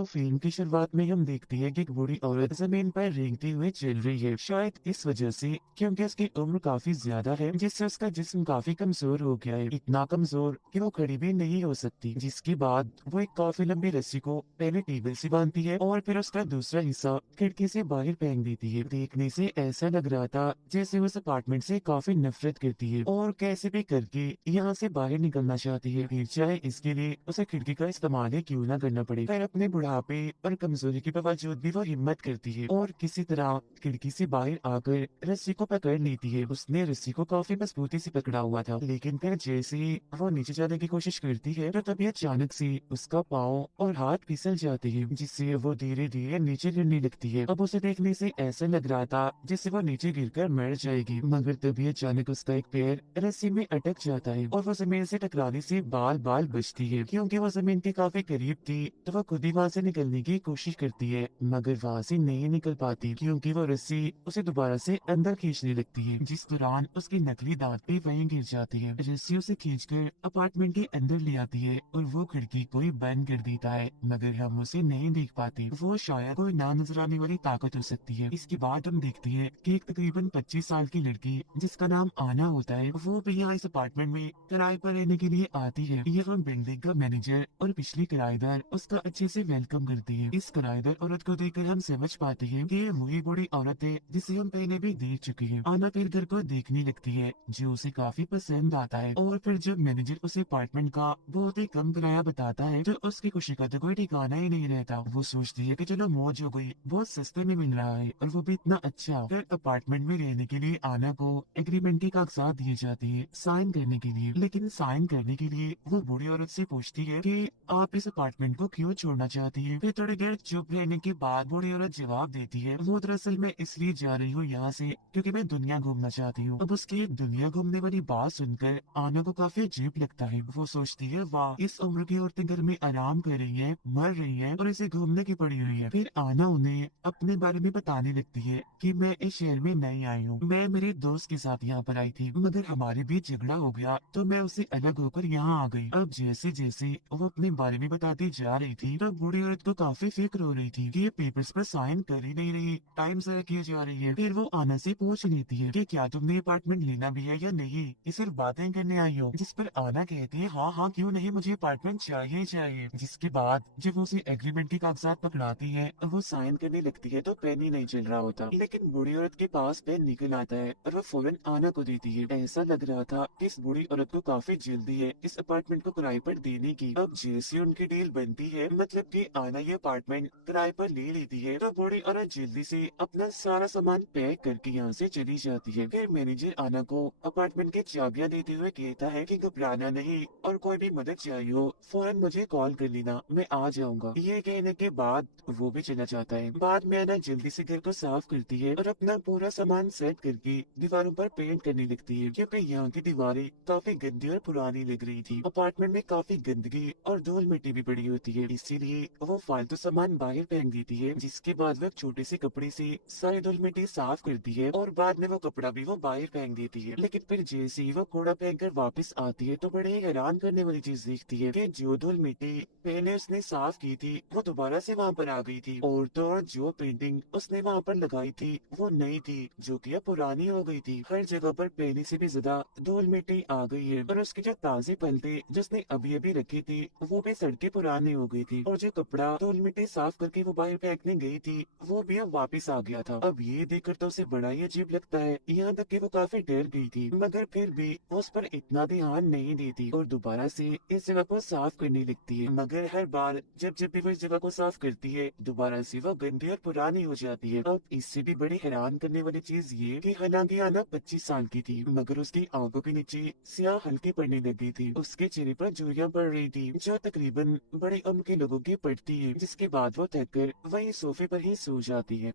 तो फिल्म की शुरुआत में हम देखते हैं कि एक बूढ़ी औरत जमीन पर रेंगते हुए चल रही है, शायद इस वजह से क्योंकि उसकी उम्र काफी ज्यादा है, जिससे उसका जिस्म काफी कमजोर हो गया है, इतना कमजोर कि वो खड़ी भी नहीं हो सकती। जिसके बाद वो एक काफी लंबी रस्सी को पहले टेबल से बांधती है और फिर उसका दूसरा हिस्सा खिड़की से बाहर फेंक देती है। देखने से ऐसा लग रहा था जैसे वो उस अपार्टमेंट से काफी नफरत करती है और कैसे भी करके यहाँ से बाहर निकलना चाहती है, फिर चाहे इसके लिए उसे खिड़की का इस्तेमाल ही क्यों ना करना पड़े। फिर अपने बुढ़ापे और कमजोरी के बावजूद भी वो हिम्मत करती है और किसी तरह खिड़की से बाहर आकर रस्सी को पकड़ लेती है। उसने रस्सी को काफी मजबूती से पकड़ा हुआ था, लेकिन फिर जैसे ही वो नीचे जाने की कोशिश करती है तो तभी अचानक से उसका पाँव और हाथ फिसल जाते हैं, जिससे वो धीरे धीरे नीचे गिरने लगती है। अब उसे देखने से ऐसा लग रहा था जैसे वो नीचे गिरकर मर जाएगी, मगर तभी अचानक उसका एक पैर रस्सी में अटक जाता है और वो जमीन से टकराने से बाल बाल बचती है। क्योंकि वो जमीन के काफी करीब थी तो वो खुद ही वहाँ से निकलने की कोशिश करती है, मगर वहाँ से नहीं निकल पाती क्योंकि वो रस्सी उसे दोबारा से अंदर खींचने लगती है, जिस दौरान उसकी नकली दांत भी वहीं गिर जाती है। रस्सी उसे खींचकर अपार्टमेंट के अंदर ले आती है और वो खिड़की को ही बंद कर देता है, मगर हम उसे नहीं देख पाते। वो शायद कोई ना नजर आने वाली ताकत हो सकती है। इसके बाद हम देखते हैं कि एक तकरीबन 25 साल की लड़की जिसका नाम आना होता है, वो भी यहाँ इस अपार्टमेंट में किराए पर रहने के लिए आती है। यहाँ बिल्डिंग का मैनेजर और पिछली किराएदार उसका अच्छे से वेलकम करती है। इस किराएदार औरत को देखकर हम समझ पाते हैं कि ये वही बूढ़ी औरत है जिसे हम पहले भी देख चुके हैं। आना फिर घर को देखने लगती है जो उसे काफी पसंद आता है, और फिर जब मैनेजर उसे अपार्टमेंट का बहुत ही कम किराया बताता है तो उसकी खुशी का तो कोई ठिकाना ही नहीं रहता। वो सोचती है कि चलो मौज हो गई, बहुत सस्ते में मिल रहा है और वो भी इतना अच्छा। फिर अपार्टमेंट में रहने के लिए आना को एग्रीमेंट के कागजात दिए जाते हैं साइन करने के लिए, लेकिन साइन करने के लिए वो बूढ़ी औरत से पूछती है कि आप इस अपार्टमेंट को क्यों छोड़ना चाहती है। फिर थोड़ी देर चुप रहने के बाद बूढ़ी औरत जवाब देती है, वो दरअसल मैं इसलिए जा रही हूँ यहाँ से क्योंकि मैं दुनिया घूमना चाहती हूँ। अब उसकी दुनिया घूमने वाली बात सुनकर आना को काफी अजीब लगता है। वो सोचती है वाह, इस उम्र की औरतें घर में आराम कर रही हैं, मर रही हैं और इसे घूमने की पड़ी हुई है। फिर आना उन्हें अपने बारे में बताने लगती है कि मैं इस शहर में नई आई हूँ, मैं मेरे दोस्त के साथ यहाँ पर आई थी, मगर हमारे बीच झगड़ा हो गया तो मैं उससे अलग होकर यहाँ आ गई। अब जैसे जैसे वो अपने बारे में बताती जा रही थी तो बूढ़ी औरत को काफी फिक्र हो रही थी कि ये पेपर्स पर साइन कर ही नहीं रही, टाइम से किए जा रही है। फिर वो आना से पूछ लेती है कि क्या तुमने अपार्टमेंट लेना भी है या नहीं, ये सिर्फ बातें करने आई हो। जिस पर आना कहती है हाँ हाँ क्यों नहीं, मुझे अपार्टमेंट चाहिए ही चाहिए। जिसके बाद जब वो उसे एग्रीमेंट के कागजात पकड़ाती है और वो साइन करने लगती है तो पेन ही नहीं चल रहा होता, लेकिन बूढ़ी औरत के पास पेन निकल आता है और वो फौरन आना को देती है। ऐसा लग रहा था कि इस बूढ़ी औरत को काफी जल्दी है इस अपार्टमेंट को किराए पर देने की। अब जैसे उनकी डील बनती है, मतलब कि आना ये अपार्टमेंट किराए पर ले लेती है, तो बूढ़ी औरत जल्दी से अपना सारा सामान पैक करके यहाँ से चली जाती है। फिर मैनेजर आना को अपार्टमेंट की चाबियां देते हुए कहता है कि घबराना नहीं और कोई भी मदद चाहिए हो फौरन मुझे कॉल कर लेना, मैं आ जाऊंगा। ये कहने के बाद वो भी चला जाता है। बाद में आना जल्दी से घर को साफ करती है और अपना पूरा सामान सेट करके दीवारों पर पेंट करने लगती है, क्योंकि यहाँ की दीवारें काफी गंदी और पुरानी लग रही थी। अपार्टमेंट में काफी गंदगी और धूल मिट्टी भी पड़ी होती है, इसीलिए वो फालतू सामान बाहर फेंक देती है। जिसके बाद वो एक छोटे से कपड़े से सारी धूल मिट्टी साफ करती है और बाद में वो कपड़ा भी वो बाहर फेंक देती है। लेकिन फिर जैसे ही वो कूड़ा फेंक कर वापस आती है तो बड़े हैरान करने वाली चीज देखती है कि जो धूल मिट्टी पहले उसने साफ की थी वो दोबारा से वहाँ पर आ गई थी, और तो और जो पेंटिंग उसने वहाँ पर लगाई थी वो नई थी जो कि अब पुरानी हो गई थी। हर जगह पर पहले से भी ज्यादा धूल मिट्टी आ गई है और उसके जो ताजे फल थे जिसने अभी अभी रखी थी वो भी सड़के पुरानी हो गई थी, और जो कपड़ा धूल मिट्टी साफ करके वो बाहर फेंकने गई थी वो भी अब वापिस आ गया था। अब ये देखकर तो उसे बड़ा ही अजीब लगता है, यहाँ तक कि वो काफी डर गई थी, मगर फिर भी उस पर इतना ध्यान नहीं देती और दोबारा से इस जगह को साफ करने लगती है। मगर हर बार जब जब भी वो इस जगह को साफ करती है दोबारा से वो गंदी और पुरानी हो जाती है। अब इससे भी बड़ी हैरान करने वाली चीज ये कि हालांकि आना 25 साल की थी, मगर उसकी आंखों के नीचे स्याह हल्की पड़ने लगी थी, उसके चेहरे पर झुर्रियां पड़ रही थी जो तकरीबन बड़ी उम्र के लोगों की पड़ती है। जिसके बाद वो थक कर वही सोफे पर ही सो जाती है।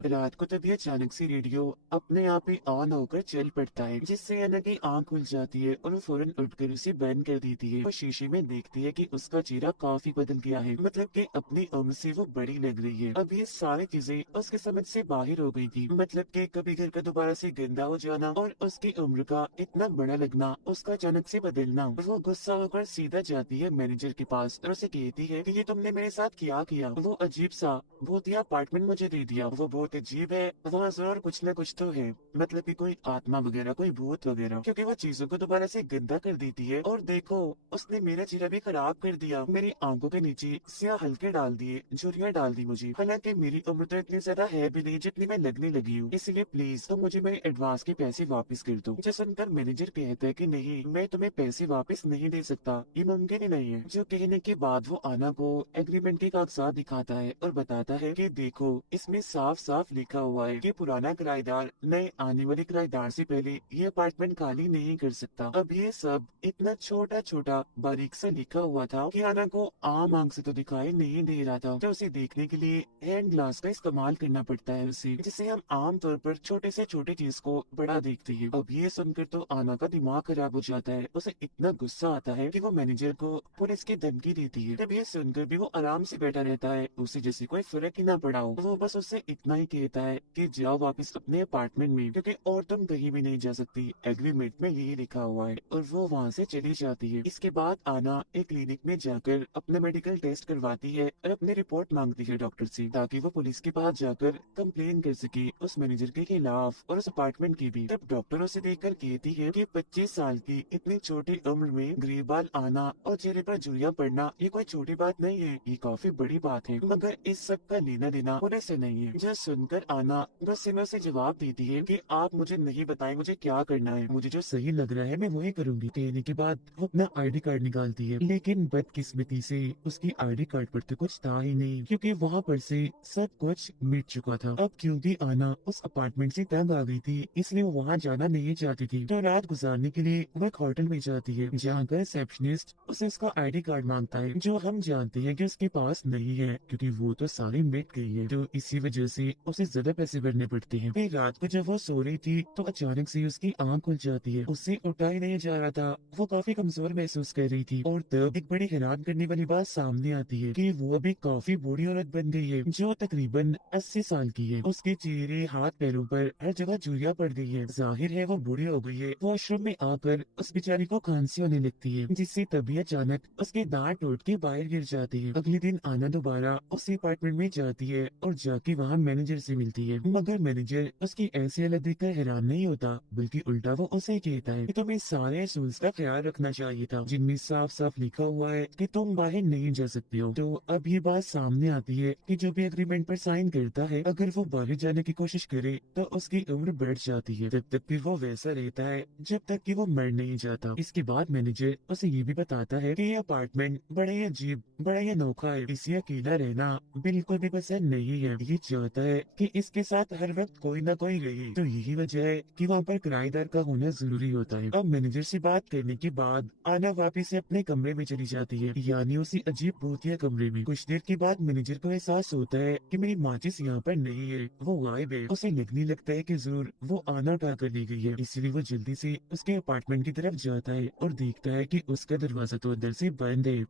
रात को तभी अचानक से रेडियो अपने आप ही ऑन होकर चल पड़ता है, जिससे अना की आंख खुल जाती है और वो फौरन उठकर उसे बंद कर देती है। वो शीशे में देखती है कि उसका चेहरा काफी बदल गया है, मतलब कि अपनी उम्र से वो बड़ी लग रही है। अब ये सारी चीजें उसके समझ से बाहर हो गई थी, मतलब कि कभी घर का दोबारा से गंदा हो जाना और उसकी उम्र का इतना बड़ा लगना, उसका अचानक से बदलना। वो गुस्सा होकर सीधा जाती है मैनेजर के पास और उसे कहती है कि ये तुमने मेरे साथ क्या किया। वो अजीब सा भूतिया अपार्टमेंट मुझे दे दिया। वो बहुत अजीब है, वहाँ जरूर कुछ न कुछ तो है, मतलब कि कोई आत्मा वगैरह, कोई भूत वगैरह, क्योंकि वो चीजों को दोबारा से गंदा कर देती है। और देखो, उसने मेरा चेहरा भी खराब कर दिया, मेरी आंखों के नीचे स्याह हल्के डाल दिए, झुर्रियाँ डाल दी मुझे। हालांकि मेरी उम्र तो इतनी ज्यादा है भी नहीं जितनी मैं लगने लगी हूँ, इसलिए प्लीज तुम मुझे मेरे एडवांस के पैसे वापस कर दो। जो सुनकर मैनेजर कहता है कि नहीं, मैं तुम्हें पैसे वापस नहीं दे सकता, ये मुमकिन ही नहीं है। जो कहने के बाद वो आना को एग्रीमेंट के कागजात दिखाता है और बताता है कि देखो, इसमें साफ साफ लिखा हुआ है कि पुराना किराएदार नए आने वाले किराएदार से पहले ये अपार्टमेंट खाली नहीं कर सकता। अब ये सब इतना छोटा छोटा बारीक सा लिखा हुआ था कि आना को आम आंख से तो दिखाई नहीं दे रहा था, तो उसे देखने के लिए हैंड ग्लास का इस्तेमाल करना पड़ता है उसे, जिससे हम आम तौर पर छोटे से छोटे चीज को बड़ा देखते हैं। अब ये सुनकर तो आना का दिमाग खराब हो जाता है, उसे इतना गुस्सा आता है कि वो मैनेजर को पुलिस की धमकी देती है। तब ये सुनकर भी वो आराम से बैठा रहता है, उसे जैसे कोई फर्क ही ना पड़ा हो। वो बस उससे इतना ही कहता है कि जाओ वापस अपने अपार्टमेंट में, क्योंकि और तुम कहीं भी नहीं जा सकती, एग्रीमेंट में यही लिखा हुआ है। और वो वहाँ से चली जाती है। इसके बाद आना एक क्लिनिक में जाकर अपना मेडिकल टेस्ट करवाती है और अपनी रिपोर्ट मांगती है डॉक्टर से, ताकि वो पुलिस के पास जाकर कंप्लेन कर सके उस मैनेजर के खिलाफ और उस अपार्टमेंट की भी। तब डॉक्टर उसे देखकर कहती है कि 25 साल की इतनी छोटी उम्र में ग्रे बाल आना और चेहरे पर झुर्रियां पड़ना ये कोई छोटी बात नहीं है, ये काफी बड़ी बात है, मगर इस सब का लेना देना पुलिस से नहीं है। जो सुनकर आना गुस्से में उसे जवाब देती है कि आप मुझे नहीं बताएं मुझे क्या करना है, मुझे जो सही लग रहा है मैं वही करूंगी। कहने के बाद वो अपना आईडी कार्ड निकालती है, लेकिन बदकिस्मती से उसकी आईडी कार्ड पर तो कुछ था ही नहीं, क्योंकि वहाँ पर से सब कुछ मिट चुका था। अब क्योंकि आना उस अपार्टमेंट से तंग आ गई थी, इसलिए वो वहाँ जाना नहीं चाहती थी, तो रात गुजारने के लिए वो एक होटल में जाती है, जहाँ का रिसेप्शनिस्ट उसे उसका आईडी कार्ड मांगता है, जो हम जानते हैं कि उसके पास नहीं है, क्योंकि वो तो सारी मिट गई है। तो इसी वजह से उसे ज्यादा पैसे भरने पड़ते हैं। फिर रात को जब वो सो रही थी तो अचानक से उसकी आंख खुल जाती है, उससे उठा ही नहीं जा रहा था, वो काफी कमजोर महसूस कर रही थी। और तब एक बड़ी हैरान करने वाली बात सामने आती है कि वो अभी काफी बूढ़ी औरत बन गई है, जो तकरीबन 80 साल की है। उसके चेहरे हाथ पैरों पर हर जगह झुर्रियां पड़ गई है, जाहिर है वो बूढ़ी हो गई है। वॉशरूम में आकर उस बेचारी को खांसी होने लगती है, जिससे तभी अचानक उसके दांत टूट के बाहर गिर जाते हैं। अगले दिन आना दोबारा उसी अपार्टमेंट में जाती है और जाके वहाँ मैनेजर से मिलती है, मगर मैनेजर उसकी ऐसी हालत देखकर हैरान नहीं होता, बल्कि उल्टा वो उसे कहता है कि तुम्हें सारे असूल्स का ख्याल रखना चाहिए था, जिनमें साफ साफ लिखा हुआ है कि तुम बाहर नहीं जा सकते हो। तो अब ये बात सामने आती है कि जो भी एग्रीमेंट पर साइन करता है, अगर वो बाहर जाने की कोशिश करे तो उसकी उम्र बढ़ जाती है, तब तक फिर वो वैसा रहता है जब तक कि वो मर नहीं जाता। इसके बाद मैनेजर उसे ये भी बताता है कि ये अपार्टमेंट बड़ा ही अजीब, बड़ा ही अनोखा है, इसे अकेला रहना बिल्कुल भी पसंद नहीं है। ये चाहता है कि इसके साथ हर वक्त कोई ना कोई रहे, तो यही वजह है कि वहाँ पर किराएदार का होना जरूरी होता है। अब मैनेजर से बात करने के बाद आना वापिस से अपने कमरे में चली जाती है, यानी उसी अजीब भूतिया कमरे में। कुछ देर के बाद मैनेजर को एहसास होता है कि मेरी माचिस यहाँ पर नहीं है, वो गायब है। उसे लगने लगता है कि जरूर वो आना उठा कर ली गई है, इसलिए वो जल्दी से उसके अपार्टमेंट की तरफ जाता है और देखता है कि उसका दरवाजा तो अंदर से बंद है।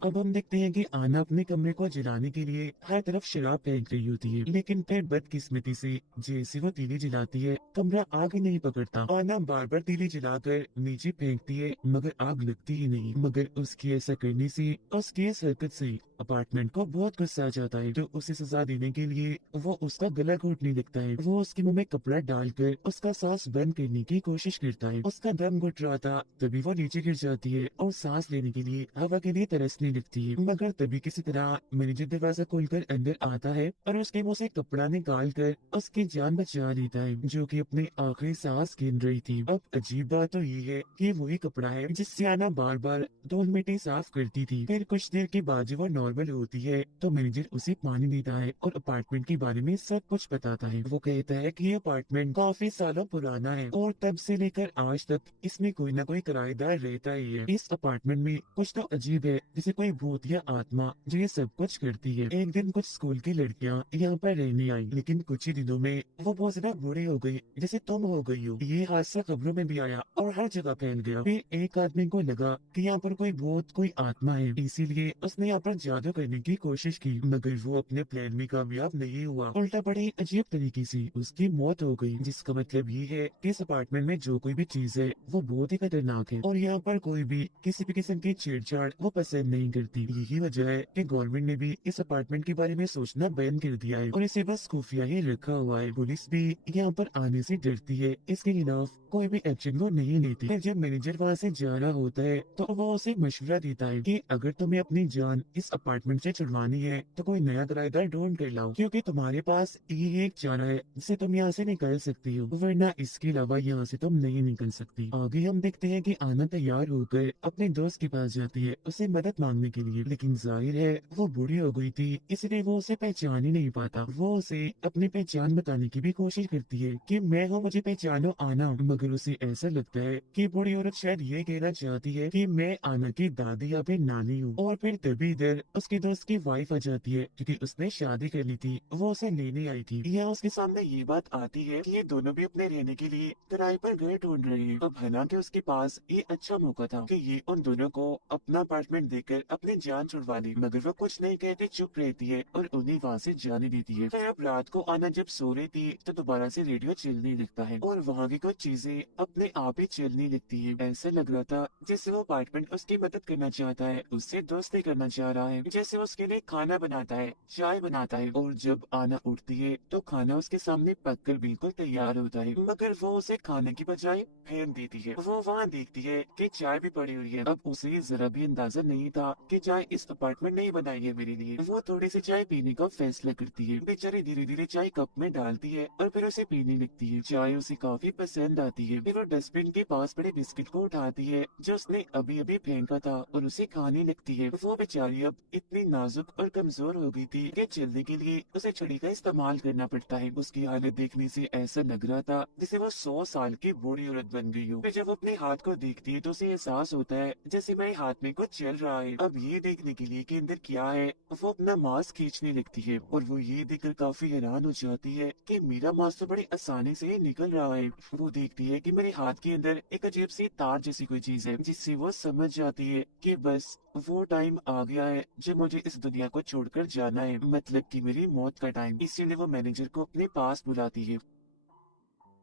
अब हम देखते हैं कि आना अपने कमरे को जलाने के लिए हर तरफ शराब फेंक रही होती है, लेकिन फिर बदकिस्मती से जैसे वो तीली जलाती है, कमरा आग ही नहीं पकड़ता। आना बार बार तीली जलाकर नीचे फेंकती है, मगर आग लगती ही नहीं। मगर उसकी ऐसा करने से, उसकी इस हरकत से अपार्टमेंट को बहुत गुस्सा आ जाता है, तो उसे सजा देने के लिए वो उसका गला घोटने लगता है। वो उसके मुंह में कपड़ा डालकर उसका सांस बंद करने की कोशिश करता है। उसका दम घुट रहा था, तभी वो नीचे गिर जाती है और सांस लेने के लिए हवा के लिए तरसने लगती है। मगर तभी किसी तरह मैनेजर दरवाजा खोलकर अंदर आता है और उसके मुंह से कपड़ा निकाल कर उसकी जान बचा लेता है, जो कि अपने आखिरी सांस गिन रही थी। अब अजीब बात तो ये है कि वही कपड़ा है जिससे आना बार बार धूल मिट्टी साफ करती थी। फिर कुछ देर के बाद जब वो नॉर्मल होती है तो मैनेजर उसे पानी देता है और अपार्टमेंट के बारे में सब कुछ बताता है। वो कहता है कि ये अपार्टमेंट काफी सालों पुराना है और तब से लेकर आज तक इसमें कोई ना कोई किराएदार रहता ही है। इस अपार्टमेंट में कुछ तो अजीब है, जैसे कोई भूत या आत्मा जो ये सब कुछ करती है। एक दिन कुछ स्कूल की लड़कियां यहाँ पर रहने आई, लेकिन कुछ ही दिनों में वो बहुत ज्यादा बुरी हो गई, जैसे तुम हो गई हो। ये हादसा खबरों में भी आया और हर जगह फैल गया। फिर एक आदमी को लगा कि यहाँ पर कोई भूत, कोई आत्मा है, इसीलिए उसने यहाँ पर जादू करने की कोशिश की, मगर वो अपने प्लान में कामयाब नहीं हुआ। उल्टा बड़ी अजीब तरीके से उसकी मौत हो गई, जिसका मतलब ये है कि इस अपार्टमेंट में जो कोई भी चीज है वो बहुत ही खतरनाक है और यहाँ पर कोई भी किसी भी किस्म की छेड़छाड़ वो पसंद नहीं करती। यही वजह है कि गवर्नमेंट ने भी इस अपार्टमेंट के बारे में सोचना बैन कर दिया है और इसे बस खुफिया ही रखा हुआ है। पुलिस भी यहाँ पर आने से डरती है, इसके खिलाफ कोई भी एक्शन वो नहीं लेती। फिर जब मैनेजर वहाँ से जा रहा होता है तो वो उसे मशवरा देता है कि अगर तुम्हें अपनी जान इस अपार्टमेंट से छुड़वानी है तो कोई नया किराएदार ढूंढ कर लाओ, क्योंकि तुम्हारे पास ये एक चारा है जिससे तुम यहाँ से निकल सकती हो, वरना इसके अलावा यहाँ से तुम नहीं निकल सकती। आगे हम देखते हैं कि आना तैयार होकर अपने दोस्त के पास जाती है उसे मदद मांगने के लिए, लेकिन जाहिर है वो बूढ़ी हो गई थी, इसलिए वो उसे पहचान ही नहीं पाता। वो उसे अपनी पहचान बताने की भी कोशिश करती है कि मैं हूँ, मुझे पहचानो आना, मगर उसे ऐसा लगता है कि बूढ़ी औरत शायद ये कहना चाहती है कि मैं आना की दादी या फिर नानी हूँ। और फिर तभी इधर उसके दोस्त की वाइफ आ जाती है, क्योंकि उसने शादी कर ली थी, वो उसे लेने आई थी। यहाँ उसके सामने ये बात आती है कि ये दोनों भी अपने रहने के लिए किराए पर घर ढूंढ रहे हैं। अब हालांकि उसके पास ये अच्छा मौका था कि ये उन दोनों को अपना अपार्टमेंट देकर अपनी जान छुड़वा ली, मगर वो कुछ नहीं कहते, चुप रहती है और उन्हें वहाँ से जाने देती है। फिर अब रात को आना जब सो रही थी तो दोबारा से रेडियो चलने लगता है और वहाँ की कुछ चीजें अपने आप ही चलने लगती है। ऐसा लग रहा था जैसे वो अपार्टमेंट उसकी मदद करना चाहता है, उससे दोस्ती करना चाह रहा है, जैसे उसके लिए खाना बनाता है, चाय बनाता है, और जब आना उठती है तो खाना उसके सामने पककर बिल्कुल तैयार होता है, मगर वो उसे खाने की बजाय फेंक देती है। वो वहाँ देखती है कि चाय भी पड़ी हुई है। अब उसे जरा भी अंदाजा नहीं था कि चाय इस अपार्टमेंट नहीं बनाई है मेरे लिए। वो थोड़ी सी चाय पीने का फैसला करती है। बेचारी धीरे धीरे चाय कप में डालती है और फिर उसे पीने लगती है। चाय उसे काफी पसंद आती है। फिर वो डस्टबिन के पास पड़े बिस्किट को उठाती है जो उसने अभी अभी फेंका था और उसे खाने लगती है। वो बेचारी अब इतनी नाजुक और कमजोर हो गई थी कि चलने के लिए उसे छड़ी का इस्तेमाल करना पड़ता है। उसकी हालत देखने से ऐसा लग रहा था जैसे वो 100 साल की बूढ़ी औरत बन गई हो। फिर जब वो अपने हाथ को देखती है तो उसे एहसास होता है जैसे मेरे हाथ में कुछ चल रहा है। अब ये देखने के लिए कि अंदर क्या है, वो अपना मांस खींचने लगती है और वो ये देखकर काफी हैरान हो जाती है कि मेरा मांस तो बड़ी आसानी से निकल रहा है। वो देखती है कि मेरे हाथ के अंदर एक अजीब सी तार जैसी कोई चीज है, जिससे वो समझ जाती है कि बस वो टाइम आ गया है जब मुझे इस दुनिया को छोड़कर जाना है, मतलब कि मेरी मौत का टाइम। इसीलिए वो मैनेजर को अपने पास बुलाती है।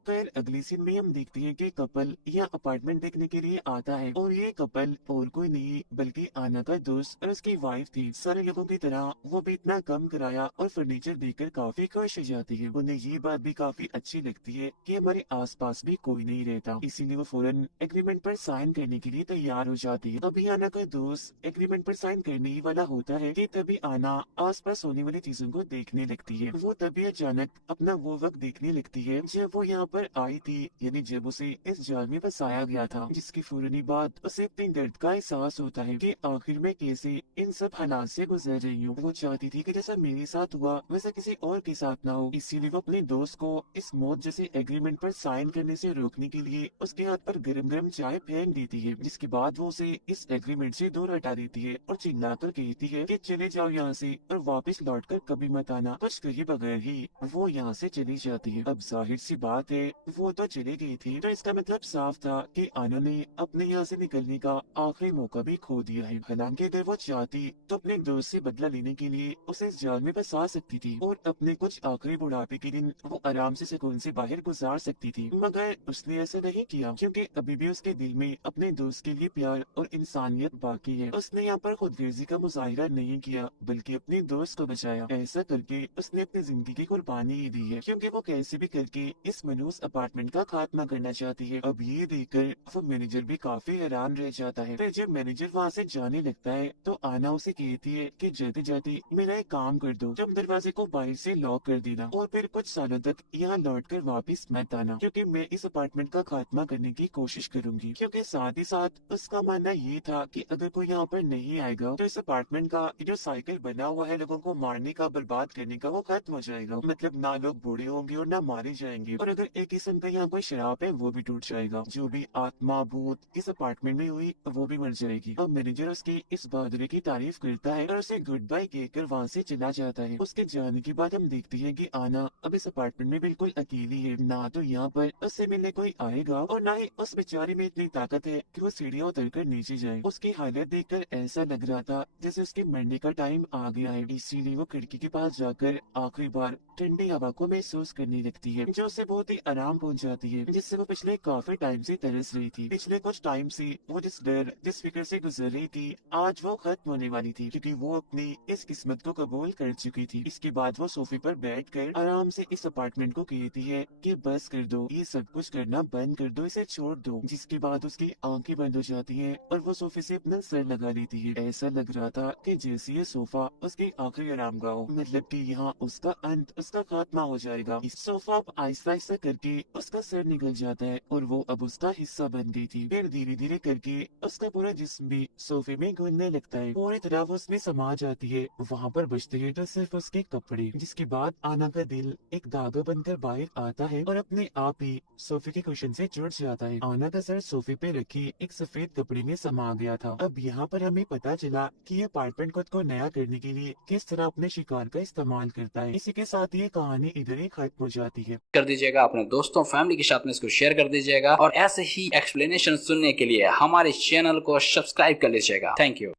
फिर अगली सीन में हम देखते हैं कि कपल यहाँ अपार्टमेंट देखने के लिए आता है और ये कपल और कोई नहीं बल्कि आना का दोस्त और उसकी वाइफ थी। सारे लोगों की तरह वो भी इतना कम किराया और फर्नीचर देखकर काफी खुश हो जाती है। उन्हें ये बात भी काफी अच्छी लगती है कि हमारे आसपास भी कोई नहीं रहता, इसीलिए वो फौरन एग्रीमेंट पर साइन करने के लिए तैयार हो जाती है। अभी आना का दोस्त एग्रीमेंट पर साइन करने ही वाला होता है कि तभी आना आसपास होने वाली चीजों को देखने लगती है। वो तभी अचानक अपना वो वक्त देखने लगती है जब वो यहाँ पर आई थी, यानी जब उसे इस जाल में फंसाया गया था, जिसकी फौरनी बाद उसे अपने दर्द का एहसास होता है कि आखिर में कैसे इन सब हालात से गुजर रही हूँ। वो चाहती थी कि जैसा मेरे साथ हुआ वैसा किसी और के साथ ना हो, इसीलिए वो अपने दोस्त को इस मौत जैसे एग्रीमेंट पर साइन करने से रोकने के लिए उसके हाथ पर गरम गरम चाय फेंक देती है, जिसके बाद वो उसे इस एग्रीमेंट से दूर हटा देती है और चिल्लाकर कहती है कि चले जाओ यहाँ से और वापस लौट कर कभी मत आना। कुछ कहे बगैर ही वो यहाँ से चली जाती है। अब जाहिर सी बात है वो तो चली गई थी, तो इसका मतलब साफ था कि आना ने अपने यहाँ से निकलने का आखिरी मौका भी खो दिया है। हालांकि अगर वो चाहती तो अपने दोस्त से बदला लेने के लिए उसे इस जाल में फंसा सकती थी और अपने कुछ आखिरी बुढ़ापे के दिन वो आराम से सुकून से बाहर गुजार सकती थी, मगर उसने ऐसा नहीं किया क्योंकि अभी भी उसके दिल में अपने दोस्त के लिए प्यार और इंसानियत बाकी है। उसने यहाँ पर खुदगर्जी का मुजाहिरा नहीं किया बल्कि अपने दोस्त को बचाया। ऐसा करके उसने अपनी जिंदगी की कुर्बानी ही दी है, क्योंकि वो कैसे भी करके इस मनूस अपार्टमेंट का खात्मा करना चाहती है। अब ये देखकर वो मैनेजर भी काफी हैरान रह जाता है। फिर जब मैनेजर वहाँ से जाने लगता है तो आना उसे कहती है कि जाते जाते मेरा एक काम कर दो, तुम दरवाजे को बाहर से लॉक कर देना और फिर कुछ सालों तक यहाँ लौट कर वापिस मत आना, क्योंकि मैं इस अपार्टमेंट का खात्मा करने की कोशिश करूंगी। क्योंकि साथ ही साथ उसका मानना ये था कि अगर कोई यहाँ पर नहीं आएगा तो इस अपार्टमेंट का जो साइकिल बना हुआ है लोगों को मारने का, बर्बाद करने का, वो खत्म हो जाएगा। मतलब ना लोग बूढ़े होंगे और ना मारे जाएंगे, और अगर किस्म का यहाँ कोई शराब है वो भी टूट जाएगा। जो भी आत्मा भूत इस अपार्टमेंट में हुई वो भी मर जाएगी। अब मैनेजर उसकी इस बहादुरी की तारीफ करता है और उसे गुड बाय कहकर वहाँ से चला जाता है। उसके जाने के बाद हम देखते हैं कि आना अब इस अपार्टमेंट में बिल्कुल अकेली है। ना तो यहाँ पर उससे मिलने कोई आएगा और ना ही उस बेचारे में इतनी ताकत है कि वो सीढ़ियाँ उतर कर नीचे जाए। उसकी हालत देखकर ऐसा लग रहा था जैसे उसके मरने का टाइम आ गया है। इसीलिए वो खिड़की के पास जाकर आखिरी बार ठंडी हवा को महसूस करने लगती है, जो उसे बहुत ही आराम पहुंचाती है, जिससे वो पिछले काफी टाइम से तरस रही थी। पिछले कुछ टाइम से वो जिस डर जिस फिक्र से गुजर रही थी आज वो खत्म होने वाली थी, क्योंकि वो अपनी इस किस्मत को कबूल कर चुकी थी। इसके बाद वो सोफे पर बैठकर आराम से इस अपार्टमेंट को कहती है कि बस कर दो, ये सब कुछ करना बंद कर दो, इसे छोड़ दो। जिसके बाद उसकी आंखें बंद हो जाती हैं और वो सोफे से अपना सर लगा लेती है। ऐसा लग रहा था कि जैसे ये सोफा उसकी आखिरी आरामगाह हो, मतलब कि यहाँ उसका अंत, उसका खात्मा हो जाएगा। इस सोफा अब आहिस्ता आहिस्ता करके उसका सर निकल जाता है और वो अब उसका हिस्सा बन गई थी। फिर धीरे धीरे करके उसका पूरा जिस्म भी सोफे में घुलने लगता है, पूरी तरह वो उसमें समा जाती है। वहाँ पर बचते हैं तो सिर्फ उसके कपड़े। जिसके बाद आना का दिल एक धागा बनकर बाहर आता है और अपने आप ही सोफे के कुशन से जुड़ जाता है। आना का सर सोफे पे रखी एक सफेद कपड़े में समा गया था। अब यहाँ पर हमें पता चला कि ये अपार्टमेंट खुद को नया करने के लिए किस तरह अपने शिकार का इस्तेमाल करता है। इसी के साथ ये कहानी इधर ही खत्म हो जाती है। कर दीजिएगा अपने दोस्तों फैमिली के साथ में इसको शेयर कर दीजिएगा और ऐसे ही एक्सप्लेनेशन सुनने के लिए हमारे चैनल को सब्सक्राइब कर लीजिएगा। Thank you.